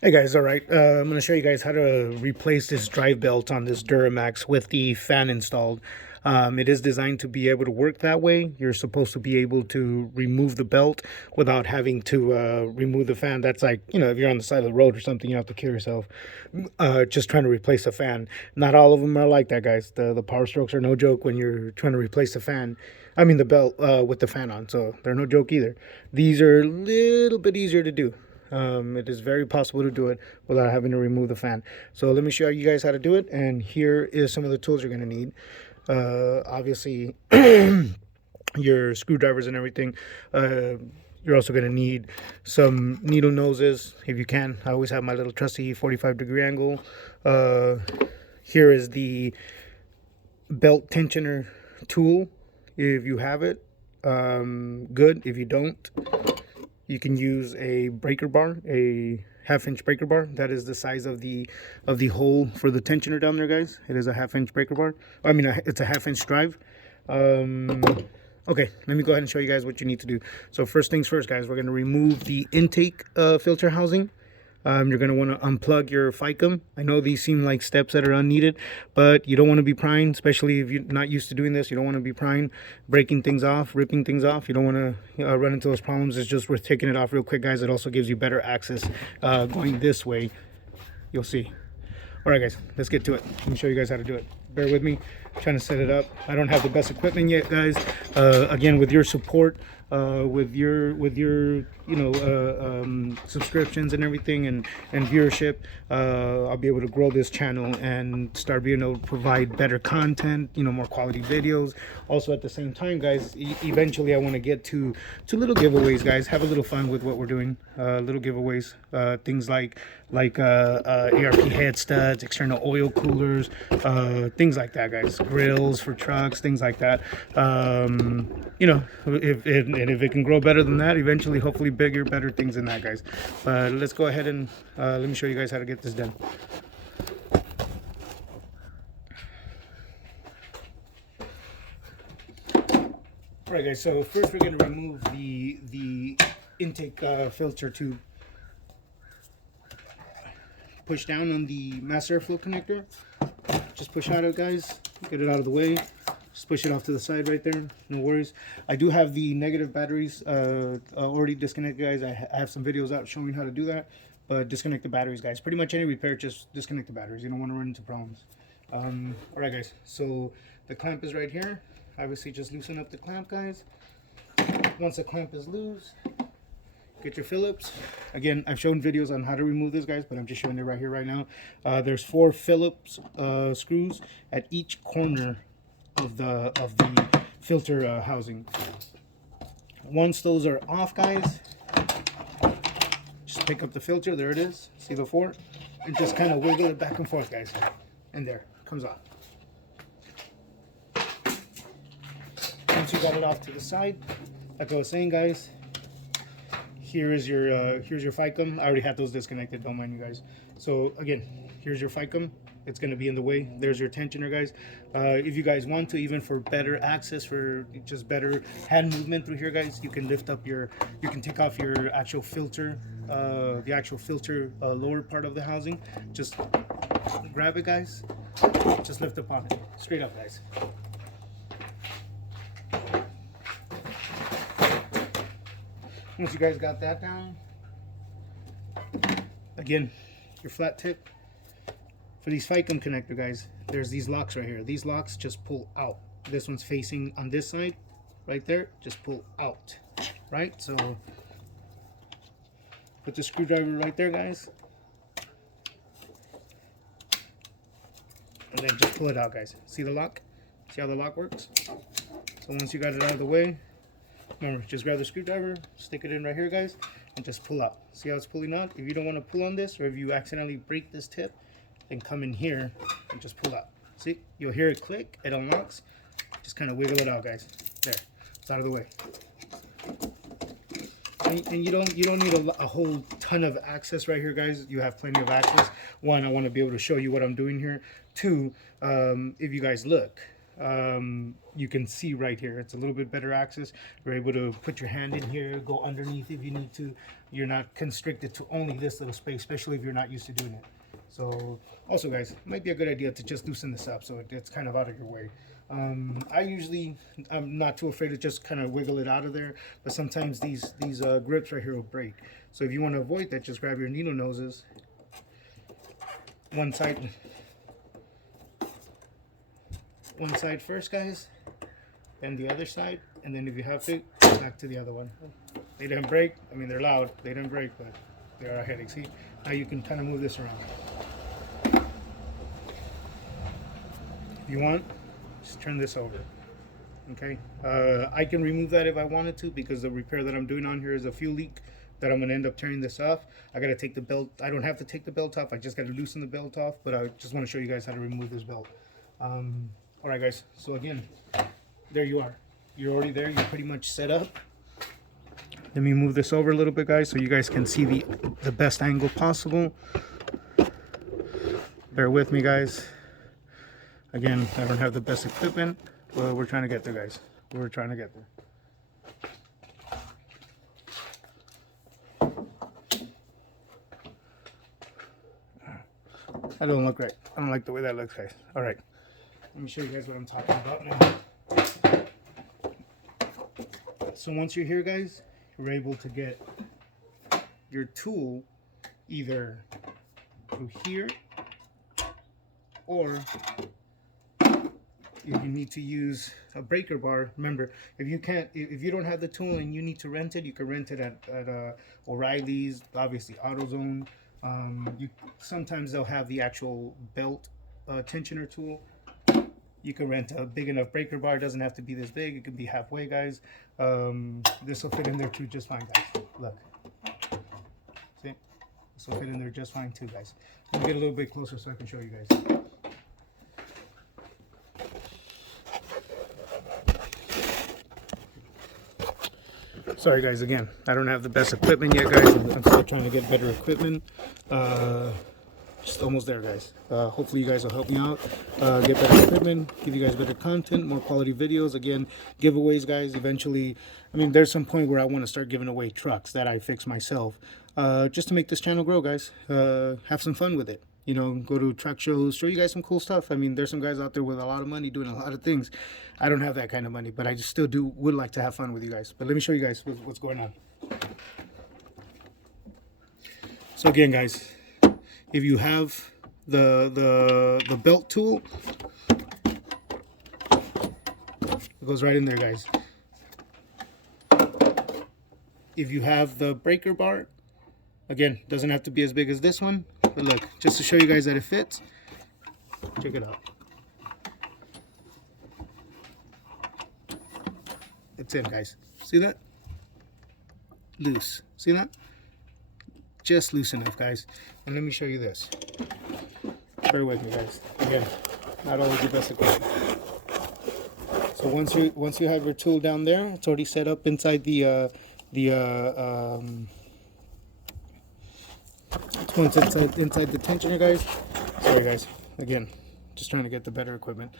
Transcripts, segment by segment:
Hey guys, all right. I'm going to show you guys how to replace this drive belt on this Duramax with the fan installed. It is designed to be able to work that way. You're supposed to be able to remove the belt without having to remove the fan. That's like, if you're on the side of the road or something, you have to kill yourself just trying to replace a fan. Not all of them are like that, guys. The power strokes are no joke when you're trying to replace the fan. I mean, the belt with the fan on, so they're no joke either. These are a little bit easier to do. It is very possible to do it without having to remove the fan. So let me show you guys how to do it. And here is some of the tools you're going to need. Obviously, your screwdrivers and everything. You're also going to need some needle noses if you can. I always have my little trusty 45-degree angle. Here is the belt tensioner tool. If you have it, good. If you don't, you can use a breaker bar, a half-inch breaker bar. That is the size of the hole for the tensioner down there, guys. It is a half-inch breaker bar. I mean, it's a half-inch drive. Okay, let me go ahead and show you guys what you need to do. So first things first, guys, we're going to remove the intake filter housing. You're going to want to unplug your ficum. I know these seem like steps that are unneeded, but you don't want to be prying, especially if you're not used to doing this. You don't want to be prying, breaking things off, ripping things off. You don't want to run into those problems. It's just worth taking it off real quick, guys. It also gives you better access going this way. You'll see. All right, guys, let's get to it. Let me show you guys how to do it. Bear with me. I'm trying to set it up. I don't have the best equipment yet, guys. Again, with your support, with your subscriptions and everything and viewership, I'll be able to grow this channel and start being able to provide better content, more quality videos. Also, at the same time, guys, eventually I want to get to little giveaways, guys. Have a little fun with what we're doing. Little giveaways, things like ARP head studs, external oil coolers, things like that, guys. Grills for trucks, things like that. If it can grow better than that, eventually, hopefully bigger, better things than that, guys. But let's go ahead and let me show you guys how to get this done. All right, guys, so first we're going to remove the intake filter tube. Push down on the mass airflow connector. Just push out it, guys. Get it out of the way. Just push it off to the side right there. No worries. I do have the negative batteries already disconnected, guys. I have some videos out showing how to do that. But disconnect the batteries, guys. Pretty much any repair, just disconnect the batteries. You don't want to run into problems. All right, guys. So the clamp is right here. Obviously, just loosen up the clamp, guys. Once the clamp is loose, get your Phillips. Again, I've shown videos on how to remove this, guys, but I'm just showing it right here, right now. There's 4 Phillips screws at each corner of the filter housing. Once those are off, guys, just pick up the filter. There it is. See the 4? And just kind of wiggle it back and forth, guys. And there, it comes off. Once you got it off to the side, like I was saying, guys, here's your ficum. I already had those disconnected, don't mind you guys. So again, here's your ficum. It's going to be in the way. There's your tensioner, guys. If you guys want to, even for better access, for just better hand movement through here, guys, you can lift up you can take off your actual filter, the actual filter lower part of the housing. Just grab it, guys. Just lift up on it. Straight up, guys. Once you guys got that down, again, your flat tip. For these ficum connector, guys, there's these locks right here. These locks just pull out. This one's facing on this side, right there, just pull out, right? So put the screwdriver right there, guys. And then just pull it out, guys. See the lock? See how the lock works? So once you got it out of the way, remember, just grab the screwdriver, stick it in right here, guys, and just pull out. See how it's pulling out? If you don't want to pull on this, or if you accidentally break this tip, then come in here and just pull out. See, you'll hear it click, it unlocks. Just kind of wiggle it out, guys. There, it's out of the way. And you don't need a whole ton of access right here, guys. You have plenty of access. One, I want to be able to show you what I'm doing here. Two, if you guys look, you can see right here. It's a little bit better access. You're able to put your hand in here, go underneath if you need to. You're not constricted to only this little space, especially if you're not used to doing it. So also, guys, it might be a good idea to just loosen this up so it's kind of out of your way. I'm not too afraid to just kind of wiggle it out of there, but sometimes these grips right here will break. So if you want to avoid that, just grab your needle noses, one side first, guys, and the other side, and then if you have to, back to the other one. They didn't break. I mean, they're loud. They didn't break, but they are a headache. See, now you can kind of move this around. If you want, just turn this over. Okay, I can remove that if I wanted to, because the repair that I'm doing on here is a fuel leak that I'm gonna end up tearing this off. I gotta take the belt. I don't have to take the belt off. I just gotta loosen the belt off, but I just want to show you guys how to remove this belt. All right, guys, so again, there you are. You're already there. You're pretty much set up. Let me move this over a little bit, guys, so you guys can see the best angle possible. Bear with me, guys. Again, I don't have the best equipment, but we're trying to get there, guys. We're trying to get there. That don't look right. I don't like the way that looks, guys. All right. Let me show you guys what I'm talking about now. So once you're here, guys, you're able to get your tool either through here, or if you need to use a breaker bar. Remember, if you don't have the tool and you need to rent it, you can rent it at O'Reilly's, obviously AutoZone. Sometimes they'll have the actual belt tensioner tool. You can rent a big enough breaker bar. It doesn't have to be this big. It can be halfway, guys. This will fit in there too just fine, guys. Look. See? This will fit in there just fine too, guys. Let me get a little bit closer so I can show you guys. Sorry, guys, again, I don't have the best equipment yet, guys. I'm still trying to get better equipment. Just almost there, guys. Hopefully you guys will help me out, get better equipment, give you guys better content, more quality videos. Again, giveaways, guys. Eventually, I mean, there's some point where I want to start giving away trucks that I fix myself, just to make this channel grow, guys. Have some fun with it. You know, go to truck shows, show you guys some cool stuff. I mean, there's some guys out there with a lot of money doing a lot of things. I don't have that kind of money, but I just still would like to have fun with you guys. But let me show you guys what's going on. So again, guys, if you have the belt tool, it goes right in there, guys. If you have the breaker bar, again, doesn't have to be as big as this one, but look, just to show you guys that it fits, check it out. It's in, guys. See that? Loose. See that? Just loose enough, guys. And let me show you this. Bear with me, guys. Again, not always the best equipment. So once you have your tool down there, it's already set up inside once it's inside the tensioner, guys. Sorry, guys. Again, just trying to get the better equipment.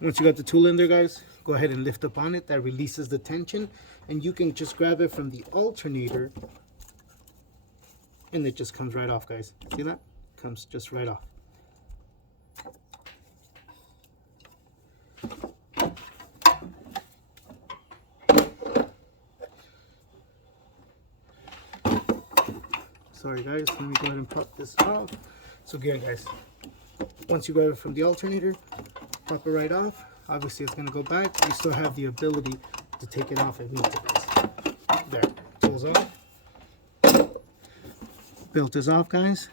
Once you got the tool in there, guys, go ahead and lift up on it. That releases the tension, and you can just grab it from the alternator, and it just comes right off, guys. See that? Comes just right off. Sorry, guys. Let me go ahead and pop this off. So again, guys, once you grab it from the alternator, pop it right off. Obviously, it's going to go back. You still have the ability to take it off if you need to, guys. There. Tool's off. Belt is off, guys.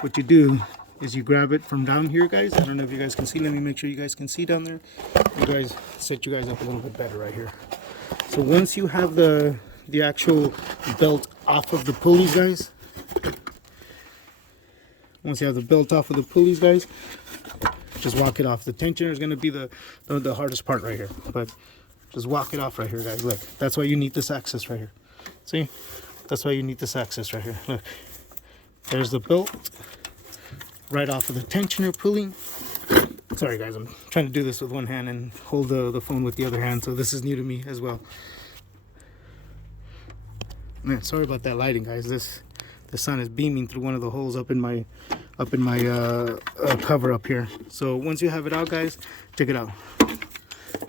What you do is you grab it from down here, guys. I don't know if you guys can see. Let me make sure you guys can see down there. You guys set you guys up a little bit better right here. So once you have the actual belt off of the pulleys, guys. Once you have the belt off of the pulleys, guys, just walk it off. The tensioner is going to be the hardest part right here, but just walk it off right here, guys. Look, that's why you need this access right here. See, that's why you need this access right here. Look, there's the belt right off of the tensioner pulley. Sorry guys, I'm trying to do this with one hand and hold the phone with the other hand, so this is new to me as well. Man, sorry about that lighting, guys. The sun is beaming through one of the holes up in my cover up here. So once you have it out, guys, check it out.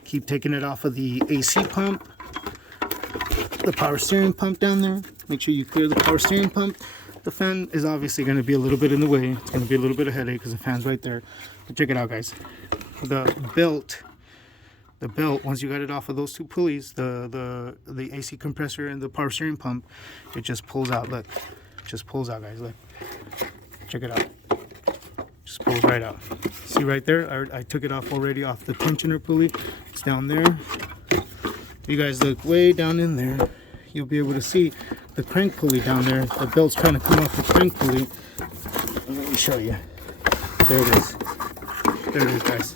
Keep taking it off of the AC pump, the power steering pump down there. Make sure you clear the power steering pump. The fan is obviously going to be a little bit in the way. It's going to be a little bit of headache because the fan's right there. But check it out, guys. The belt, once you got it off of those two pulleys, the AC compressor and the power steering pump, it just pulls out. Look, it just pulls out, guys. Look, check it out. Just pulls right out. See right there? I took it off already off the tensioner pulley. It's down there. If you guys look way down in there, you'll be able to see the crank pulley down there. The belt's trying to come off the crank pulley. Let me show you. There it is. There it is, guys.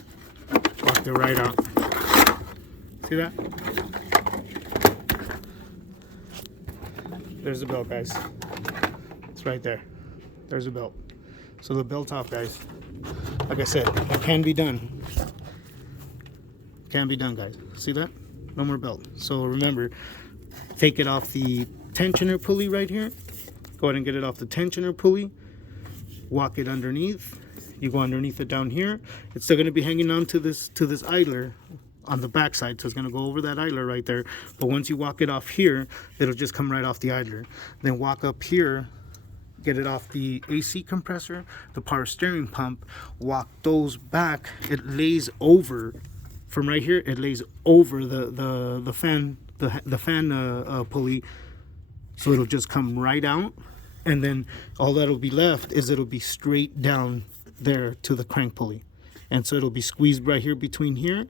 Walked it right out. See that? There's the belt, guys. It's right there. There's the belt. So the belt's off, guys. Like I said, it can be done. Can be done, guys. See that? No more belt. So remember, take it off the tensioner pulley right here. Go ahead and get it off the tensioner pulley. Walk it underneath. You go underneath it down here. It's still going to be hanging on to this idler on the back side, so it's going to go over that idler right there. But once you walk it off here, it'll just come right off the idler. Then walk up here, get it off the AC compressor, the power steering pump, walk those back. It lays over, from right here, it lays over the fan pulley, so it'll just come right out. And then all that'll be left is it'll be straight down there to the crank pulley. And so it'll be squeezed right here between here,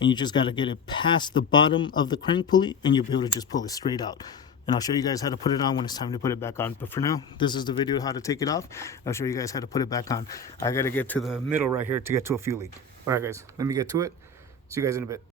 and you just got to get it past the bottom of the crank pulley, and you'll be able to just pull it straight out. And I'll show you guys how to put it on when it's time to put it back on. But for now, this is the video how to take it off. I'll show you guys how to put it back on. I got to get to the middle right here to get to a fuel leak. All right, guys, let me get to it. See you guys in a bit.